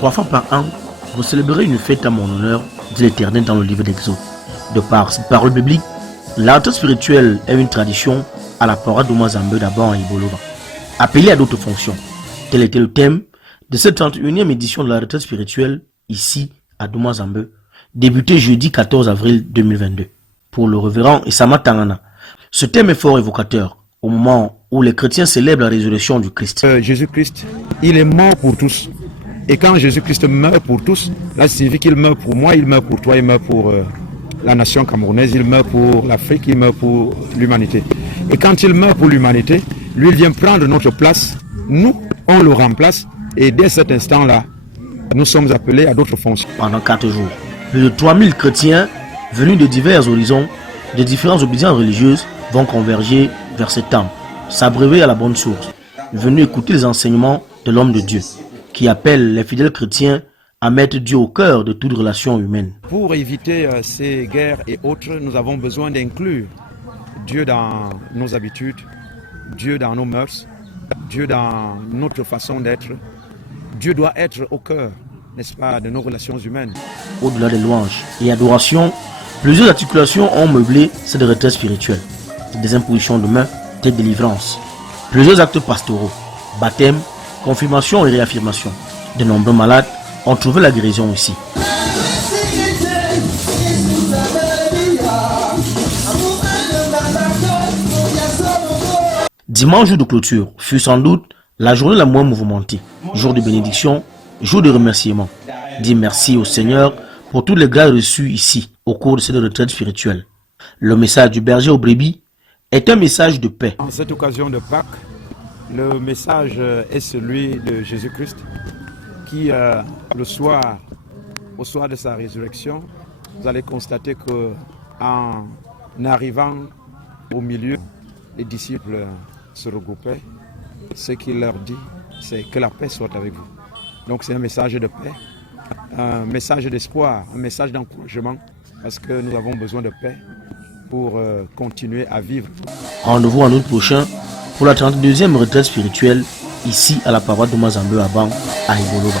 3 fois par an, vous célébrez une fête à mon honneur, dit l'Éternel dans le livre d'Exode. De par cette parole biblique, la retraite spirituelle est une tradition à la parole de Mazambe d'abord à Ibolova, appelée à d'autres fonctions. Tel était le thème de cette 31e édition de la retraite spirituelle ici à Doumazambe, débutée jeudi 14 avril 2022. Pour le révérend Isama Tangana, ce thème est fort évocateur au moment où les chrétiens célèbrent la résurrection du Christ. Jésus-Christ, il est mort pour tous. Et quand Jésus-Christ meurt pour tous, là, ça signifie qu'il meurt pour moi, il meurt pour toi, il meurt pour la nation camerounaise, il meurt pour l'Afrique, il meurt pour l'humanité. Et quand il meurt pour l'humanité, lui, il vient prendre notre place. Nous, on le remplace. Et dès cet instant-là, nous sommes appelés à d'autres fonctions. Pendant 4 jours, plus de 3000 chrétiens venus de divers horizons, de différentes obédiences religieuses, vont converger vers ce temple, s'abreuver à la bonne source, venus écouter les enseignements de l'homme de Dieu, qui appelle les fidèles chrétiens à mettre Dieu au cœur de toute relation humaine. Pour éviter ces guerres et autres, nous avons besoin d'inclure Dieu dans nos habitudes, Dieu dans nos mœurs, Dieu dans notre façon d'être. Dieu doit être au cœur, n'est-ce pas, de nos relations humaines. Au-delà des louanges et adorations, plusieurs articulations ont meublé cette retraite spirituelle. Des impositions de mains, des délivrances, plusieurs actes pastoraux, baptême, confirmation et réaffirmation. De nombreux malades ont trouvé la guérison ici. Dimanche, jour de clôture, fut sans doute la journée la moins mouvementée. Jour de bénédiction, jour de remerciement. Dis merci au Seigneur pour toutes les grâces reçues ici au cours de cette retraite spirituelle. Le message du berger aux brebis est un message de paix. En cette occasion de Pâques, le message est celui de Jésus-Christ qui, au soir de sa résurrection, vous allez constater qu'en arrivant au milieu, les disciples se regroupaient. Ce qu'il leur dit, c'est que la paix soit avec vous. Donc c'est un message de paix, un message d'espoir, un message d'encouragement, parce que nous avons besoin de paix pour continuer à vivre. Rendez-vous en août prochain pour la 32e retraite spirituelle ici à la paroisse de Mazambe à Ban, à Ibolova.